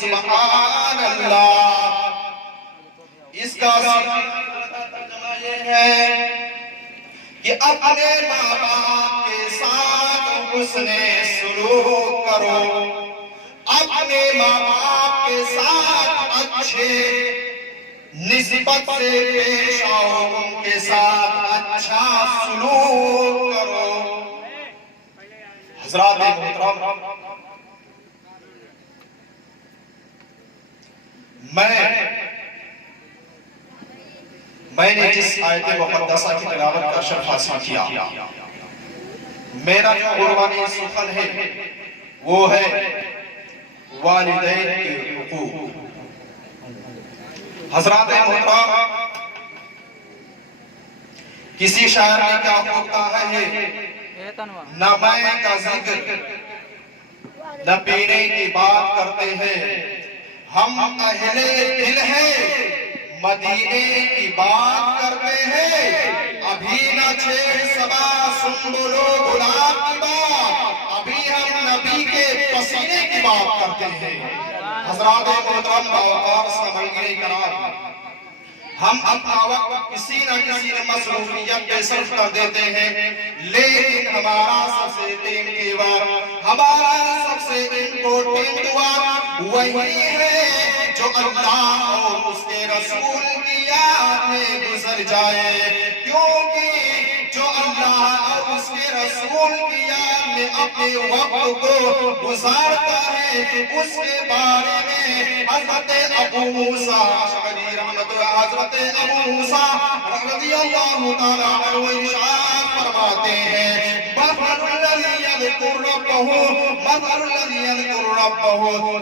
سبحان اللہ۔ اس کا یہ ہے کہ اپنے ماں باپ کے ساتھ حسن سلوک کرو، اپنے ماں باپ کے ساتھ اچھے نسبت سے پیش آؤ، ان کے ساتھ اچھا سلوک کرو۔ حضرات محترم، میں نے جس آیت مقدسہ کی تلاوت کا شرف حاصل کیا، میرا جو عنوان سخن ہے وہ ہے والدین کے حقوق۔ حضرات محترم، کسی شاعر نے کیا خوب کہا ہے، نہ میں کا ذکر نہ پینے کی بات کرتے ہیں، ہم اہل دل ہیں مدینے کی بات کرتے ہیں، ابھی نہ چھیڑ صبا سنبلو گلاب کی بات، ابھی ہم نبی کے پسینے کی بات کرتے ہیں۔ حضرات محترم باوقار سامعین کرام، ہم اپنا وقت کسی نہ کسی مصروفیت پہ صرف کر دیتے ہیں، لیکن ہمارا سب سے قیمتی وقت، ہمارا سب سے امپورٹنٹ وقت وہی ہے جو اللہ اور اس کے رسول کی یاد میں گزر جائے، کیونکہ جو اللہ اور اس کے رسول کی یاد میں اپنے وقت کو گزارتا ہے، اس کے بارے میں حضرت ابو موسیٰ اشعری رحمت اللہ، حضرت ابو موسیٰ رضی اللہ تعالیٰ عنہ ارشاد فرماتے ہیں، مثل الذی یذکر ربہ، مثل الذی یذکر ربہ،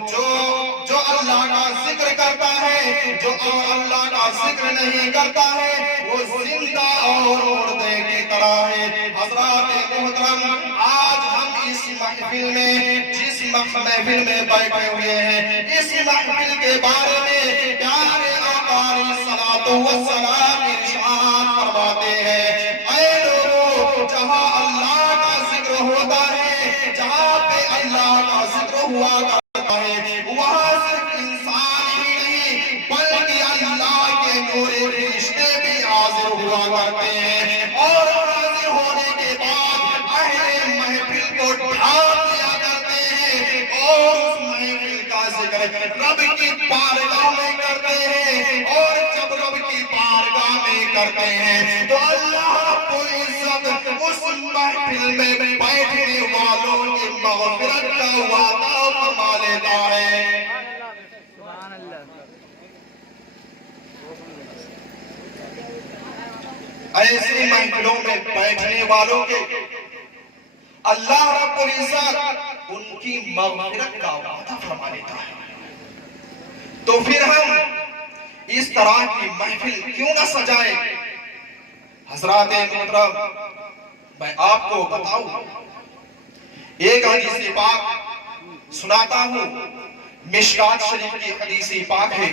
جو اللہ کا ذکر کرتا ہے، جو اللہ کا ذکر نہیں کرتا ہے، وہ زندہ اور مردے کی طرح ہے۔ حضرات محترم، آج ہم اس محفل میں، جس محفل میں بیٹھے ہوئے ہیں، اس محفل کے بارے میں پیارے آقا علیہ الصلوۃ والسلام ارشاد فرماتے ہیں، اے لوگو، جہاں اللہ کا ذکر ہوتا ہے، جہاں پہ اللہ کا ذکر ہوا کرتا ہے، وہاں صرف انسان ہی نہیں بلکہ اللہ کے نور فرشتے بھی حاضر ہوا کرتے ہیں، اور حاضر ہونے کے بعد اہل محفل کو ڈھانپ دیا کرتے ہیں، اور اس محفل کا ذکر رب کی بارگاہ میں کرتے ہیں، اور جب رب کی بارگاہ میں کرتے ہیں تو اللہ رب العزت اس محفل میں بیٹھنے والوں کی مغفرت کا وعدہ فرما لیتا ہے۔ ایسی محفلوں میں بیٹھنے والوں کے اللہ رب العزت ان کی مغفرت کا وعدہ فرما لیتا ہے۔ تو پھر ہم اس طرح کی محفل کیوں نہ سجائیں؟ حضرات محترم، میں آپ کو بتاؤں، ایک حدیث پاک سناتا ہوں، مشکات شریف کی حدیث پاک ہے،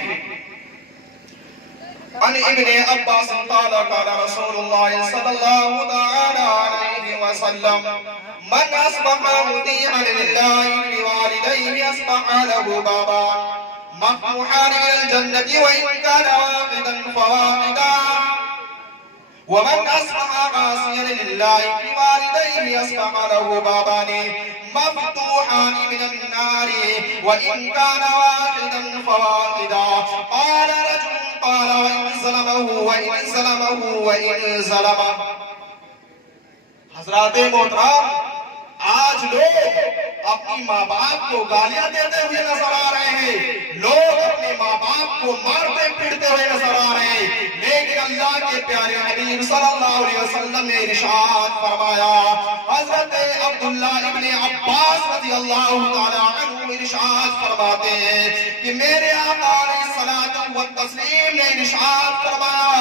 عن ابن عباس قال قال رسول اللہ صلی اللہ علیہ وسلم، من اصبح مطیعا للہ بوالدیہ اصبح له بابا مفتوحان الى الجنة وإن كان واحدا فواحدا، ومن اصبح عاصيا لله بوالديه اصبح له بابان مفتوحان من النار وإن كان واحدا فواحدا۔ قال رجل قال وإن ظلمه حضرات محترم، آج لوگ اپنی ماں باپ کو گالیاں دیتے ہوئے نظر آ رہے ہیں، لوگ اپنے ماں باپ کو مارتے پیٹتے ہوئے نظر آ رہے ہیں، لیکن اللہ کے پیارے حبیب صلی اللہ علیہ وسلم نے ارشاد فرمایا، حضرت عبداللہ ابن عباس رضی اللہ تعالیٰ عنہ ارشاد فرماتے ہیں کہ میرے آقا علیہ الصلوۃ والتسلیم نے ارشاد فرمایا،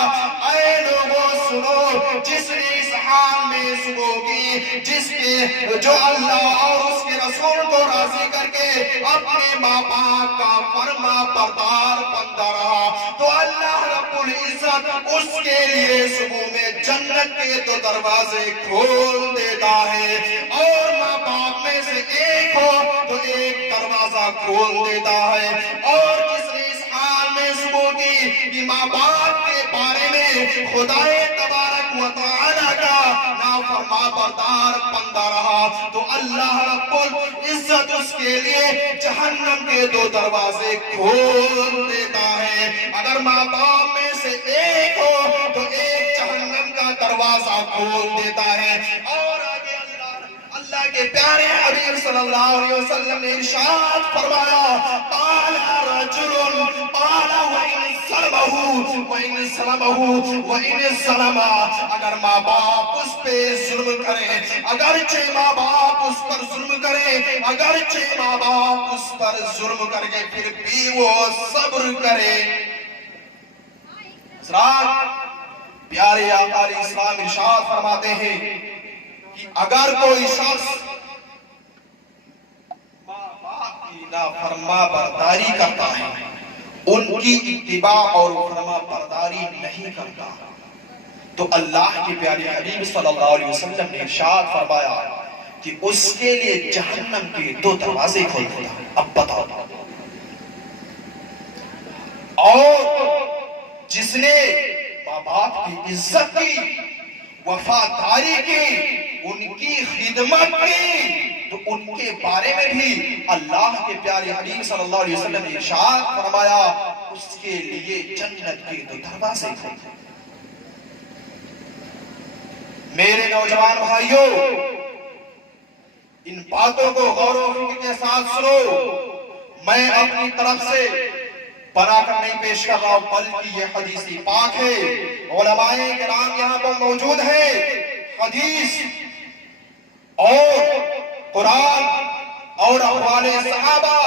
اے لوگوں سنو، جس نے اس حال میں سنوگی جس نے جو اللہ اور اس کے رسول کو راضی کر کے اپنے ماں باپ کا فرما بردار بندہ رہا، تو اللہ رب العزت اس کے لیے صبح میں جنت کے تو دروازے کھول دیتا ہے، اور ماں باپ میں سے ایک ہو تو ایک دروازہ کھول دیتا ہے۔ اور جس نے اس حال میں صبح کی کہ ماں باپ کے بارے میں خدا تبارک و تعالی کا نافرما بردار بندہ رہا تو اللہ رب العزت اس کے لیے جہنم کے دو دروازے کھول دیتا ہے۔ اگر ماں باپ میں سے ایک ہو تو ایک جہنم کا دروازہ کھول دیتا ہے۔ اور آگے اللہ کے پیارے حبیب صلی اللہ علیہ وسلم نے ارشاد فرمایا، قال رجل قال وَإِنِ ظَلَمَ، اگر ماں باپ اس پہ ظلم کریں، اگرچہ ماں باپ اس پر ظلم کریں، اگرچہ ماں باپ اس پر ظلم کر کے پھر بھی وہ صبر کرے۔ حضرات پیارے آقا علیہ السلام ارشاد فرماتے ہیں کہ اگر کوئی شخص ماں باپ کی نافرما برداری کرتا ہے، ان کی اتباع اور فرما برداری نہیں کرتا، تو اللہ کے پیارے حبیب صلی اللہ علیہ وسلم نے ارشاد فرمایا کہ اس کے لیے جہنم کے دو دروازے کھول دیتا۔ اب بتاؤ، اور جس نے ماں باپ کی عزت کی، وفاداری کی، ان کی خدمت کی، تو ان کے بارے میں بھی اللہ کے پیارے حبیب صلی اللہ علیہ وسلم نے ارشاد فرمایا اس کے لیے جنت کے دو دروازے کھولے۔ میرے نوجوان بھائیوں، ان باتوں کو غور و فکر کے ساتھ سنو۔ میں اپنی طرف سے بنا کر نہیں پیش کر رہا ہوں، بلکہ یہ حدیث پاک ہے، علماء کرام یہاں پر موجود ہیں، حدیث اور قرآن اور اقوال صحابہ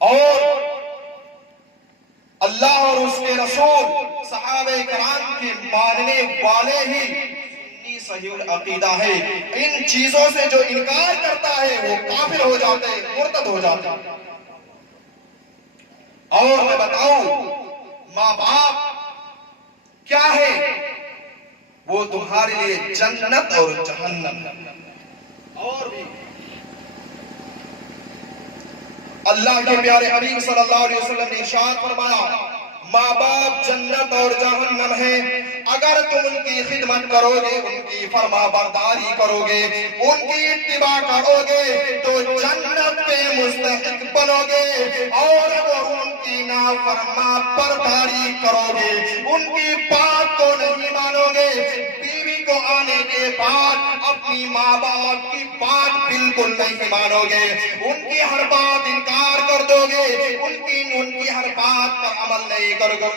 اور اللہ اور اس کے رسول صحابہ کرام کے ماننے والے ہی سنی صحیح العقیدہ ہے۔ ان چیزوں سے جو انکار کرتا ہے وہ کافر ہو جاتے ہیں، مرتد ہو جاتے ہیں۔ اور میں بتاؤں ماں باپ کیا ہے؟ وہ تمہارے لیے جنت اور جہنم۔ اور بھی اللہ کے پیارے حبیب صلی اللہ علیہ وسلم نے ارشاد فرمایا، ماں باپ جنت اور جہنم ہے، اگر تم ان کی خدمت کرو گے، ان کی فرما برداری کرو گے، ان کی اتباع کرو گے تو جنت پہ مستحق بنو گے، اور اگر ان کی نافرما برداری کرو گے، ان کی بات کو نہیں مانو گے، بیوی کو آنے کے بعد اپنی ماں باپ کی بات بالکل نہیں مانو گے، ان کی ہر بات انکار کر دو گے، ان کی ہر بات پر عمل نہیں کرو گے،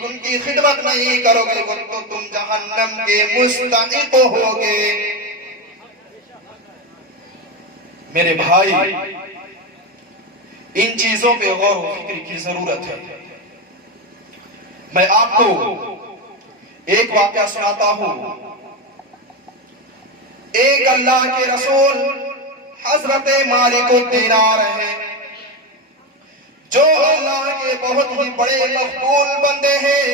ان کی خدمت نہیں کرو گے، تو تم جہنم کے مستحق ہوگے۔ میرے بھائی، ان چیزوں پہ غور و فکر کی ضرورت ہے۔ میں آپ کو ایک واقعہ سناتا ہوں۔ ایک اللہ کے رسول حضرت مالک الدینار ہیں، جو اللہ کے بہت ہی بڑے مقبول بندے ہیں۔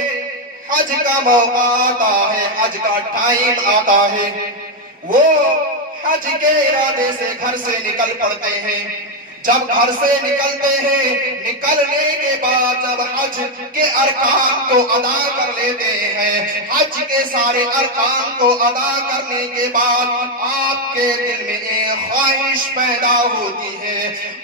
حج کا موقع آتا ہے، حج کا ٹائم آتا ہے، وہ حج کے ارادے سے گھر سے نکل پڑتے ہیں۔ جب گھر سے نکلتے ہیں، نکلنے کے بعد جب حج کے ارکان کو ادا کر لیتے ہیں، حج کے سارے ارکان کو ادا کرنے کے بعد آپ کے دل میں ایک خواہش پیدا ہوتی ہے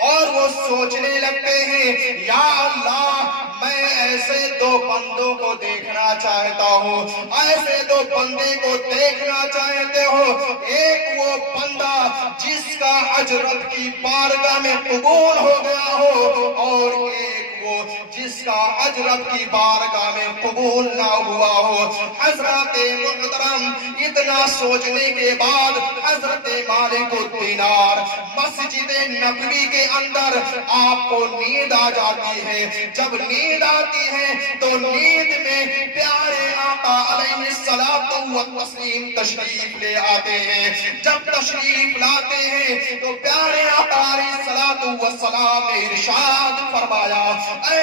اور وہ سوچنے لگتے ہیں، یا اللہ میں ایسے دو بندوں کو دیکھنا چاہتا ہوں، ایسے دو بندے کو دیکھنا چاہتے ہو، ایک وہ بندہ جس کا حج رب کی بارگاہ میں قبول ہو گیا ہو، اور ایک وہ جس کا حج رب کی بارگاہ میں قبول نہ ہوا ہو۔ حضرت محترم اتنا سوچنے کے بعد حضرت مالک الدینار مسجد نبوی کے اندر آپ کو نیند آ جاتی ہے۔ جب نیند آتی ہے تو نیند میں پیارے آقا علیہ السلام و تسلیم تشریف لے آتے ہیں۔ جب تشریف لاتے ہیں تو پیارے آقا علیہ السلام نے ارشاد فرمایا، اے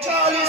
40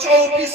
24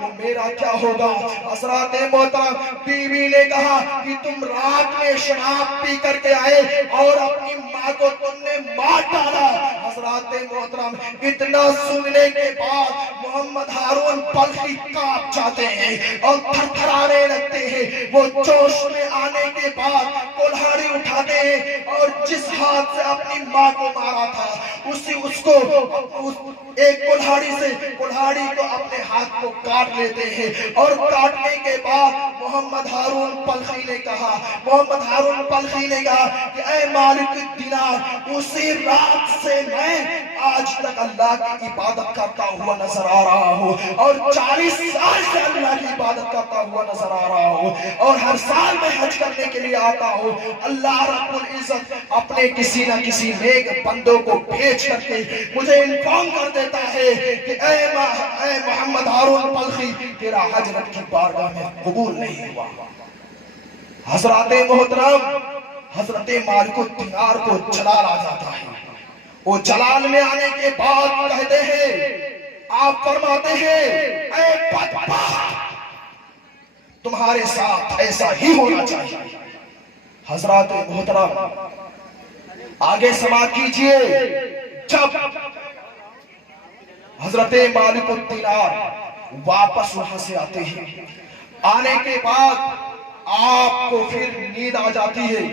وہ میرا کیا ہوگا؟ حضرات محترم بیوی نے کہا کہ تم رات میں شراب پی کر کے آئے اور اپنی ماں کو تم نے مار ڈالا۔ حضرات محترم اتنا سننے کے بعد محمد ہارون بلخی کانپ جاتے ہیں اور تھر تھرانے لگتے ہیں۔ وہ جوش میں آنے کے بعد کلہاڑی اٹھاتے ہیں اور جس ہاتھ سے اپنی ماں کو مارا تھا اس کو ایک کلہاڑی کو اپنے ہاتھ کو کاٹ لیتے ہیں، اور کاٹنے کے بعد محمد ہارون بلخی نے کہا کہ اے مالک الدینار، اسی رات سے میں آج تک اللہ کی عبادت کرتا ہوا نظر آ رہا ہوں، اور 40 سال سے اللہ کی عبادت کرتا ہوا نظر آ رہا ہوں، اور ہر سال میں حج کرنے کے لیے آتا ہوں۔ اللہ رب العزت اپنے کسی نہ کسی نیک بندوں کو بھیج کر کے مجھے انفارم کر دیتا ہے کہ اے محمد ہارون بلخی، تیرا حج رب کی بارگاہ میں قبول نہیں ہوا۔ حضرات محترم، حضرت مالک الدینار کو جلال آ جاتا ہے۔ وہ جلال میں آنے کے بعد کہتے ہیں، آپ فرماتے ہیں اے بدبخت، تمہارے ساتھ ایسا ہی ہونا چاہیے۔ حضرات محترم آگے سماعت کیجئے، جب حضرت مالک الدینار واپس وہاں سے آتے ہیں، آنے کے بعد آپ کو پھر نیند آ جاتی ہے۔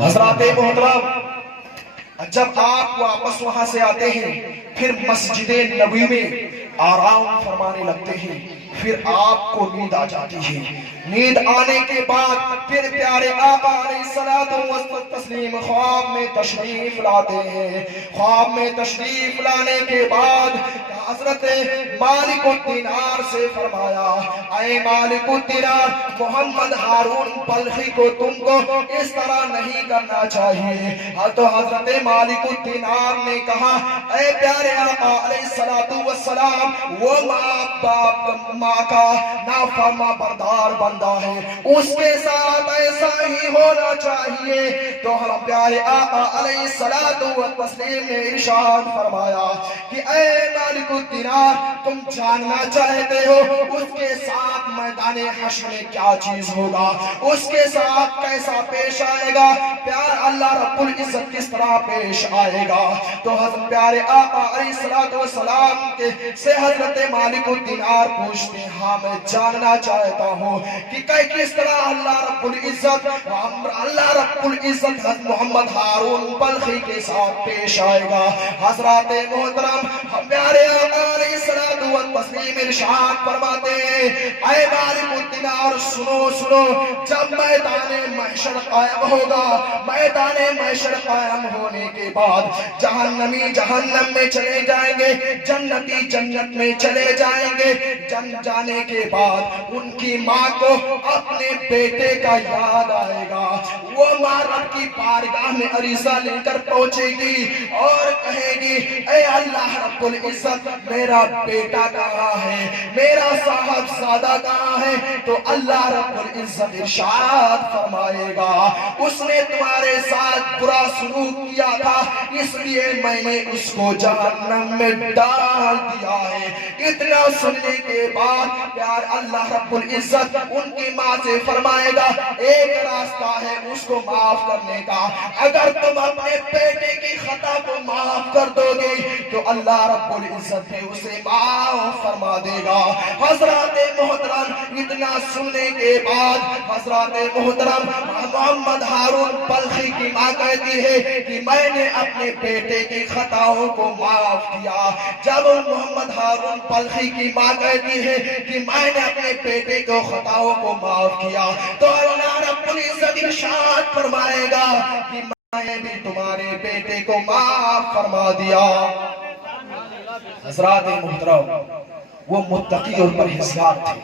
حضرات محترم جب آپ واپس وہاں سے آتے ہیں، پھر مسجد نبوی میں آرام فرمانے لگتے ہیں، پھر آپ کو نیند آ جاتی ہے۔ نیند آنے کے بعد پھر پیارے آقا علیہ الصلوۃ والتسلیم خواب میں تشریف لاتے ہیں۔ خواب میں تشریف لانے کے بعد حضرت مالک الدینار سے فرمایا، اے مالک الدینار، محمد ہارون بلخی کو تم کو اس طرح نہیں کرنا چاہیے۔ تو حضرت مالک الدینار نے کہا، اے پیارے آقا علیہ السلام، وہ ماں کا نافرما بردار بندہ ہے، اس کے ساتھ ایسا ہی ہونا چاہیے۔ تو ہم پیارے آقا علیہ السلام نے ارشاد فرمایا کہ اے مالک الدینار، تم جاننا چاہتے ہو اس کے ساتھ میدان حشر میں کیا چیز ہوگا، اس کے ساتھ کیسا پیش آئے گا، پیار اللہ رب العزت کس طرح پیش آئے گا؟ تو حضرت پیارے آقا علیہ السلام کے سے حضرت مالک الدینار پوچھتے ہیں، ہاں میں جاننا چاہتا ہوں کہ کس طرح اللہ رب العزت حضرت محمد ہارون بلخی کے ساتھ پیش آئے گا۔ حضرات محترم پیارے آقا علیہ السلام ارشاد فرماتے ہیں، اے مالک الدینار سنو، جب میدان محشر قائم ہوگا، میدان محشر قائم ہونے کے بعد جہنمی جہنم میں چلے جائیں گے، جنتی جنت میں چلے جائیں گے۔ جانے کے بعد ان کی ماں کو اپنے بیٹے کا یاد آئے گا، وہ ماں رب کی بارگاہ میں عریضہ لے کر پہنچے گی اور کہے گی، اے اللہ رب العزت، میرا بیٹا کہاں ہے، میرا صاحب زادہ کہاں ہے؟ تو اللہ رب العزت ارشاد فرمائے گا، اس نے تمہارے ساتھ برا سلوک کیا تھا، اس لیے میں نے اس کو جہنم میں ڈال دیا ہے۔ اتنا سننے کے بعد پیار اللہ رب العزت ان کی ماں سے فرمائے گا، ایک راستہ ہے اس کو معاف کرنے کا، اگر تم اپنے بیٹے کی خطا کو معاف کر دو گے تو اللہ رب العزت بھی اسے معاف فرما دے گا۔ حضرات محترم اتنا سننے کے بعد حضرات محترم محمد ہارون بلخی کی ماں کہتی ہے کہ میں نے اپنے بیٹے کی خطاؤں کو معاف کیا۔ جب محمد ہارون بلخی کی ماں کہتی ہے کہ میں نے اپنے بیٹے کو خطاؤں کو معاف کیا، تو اللہ رب العزت ارشاد فرمائے گا کہ میں نے بھی تمہارے بیٹے کو معاف فرما دیا۔ حضرات محترم وہ متقی اور پرہیزگار تھے۔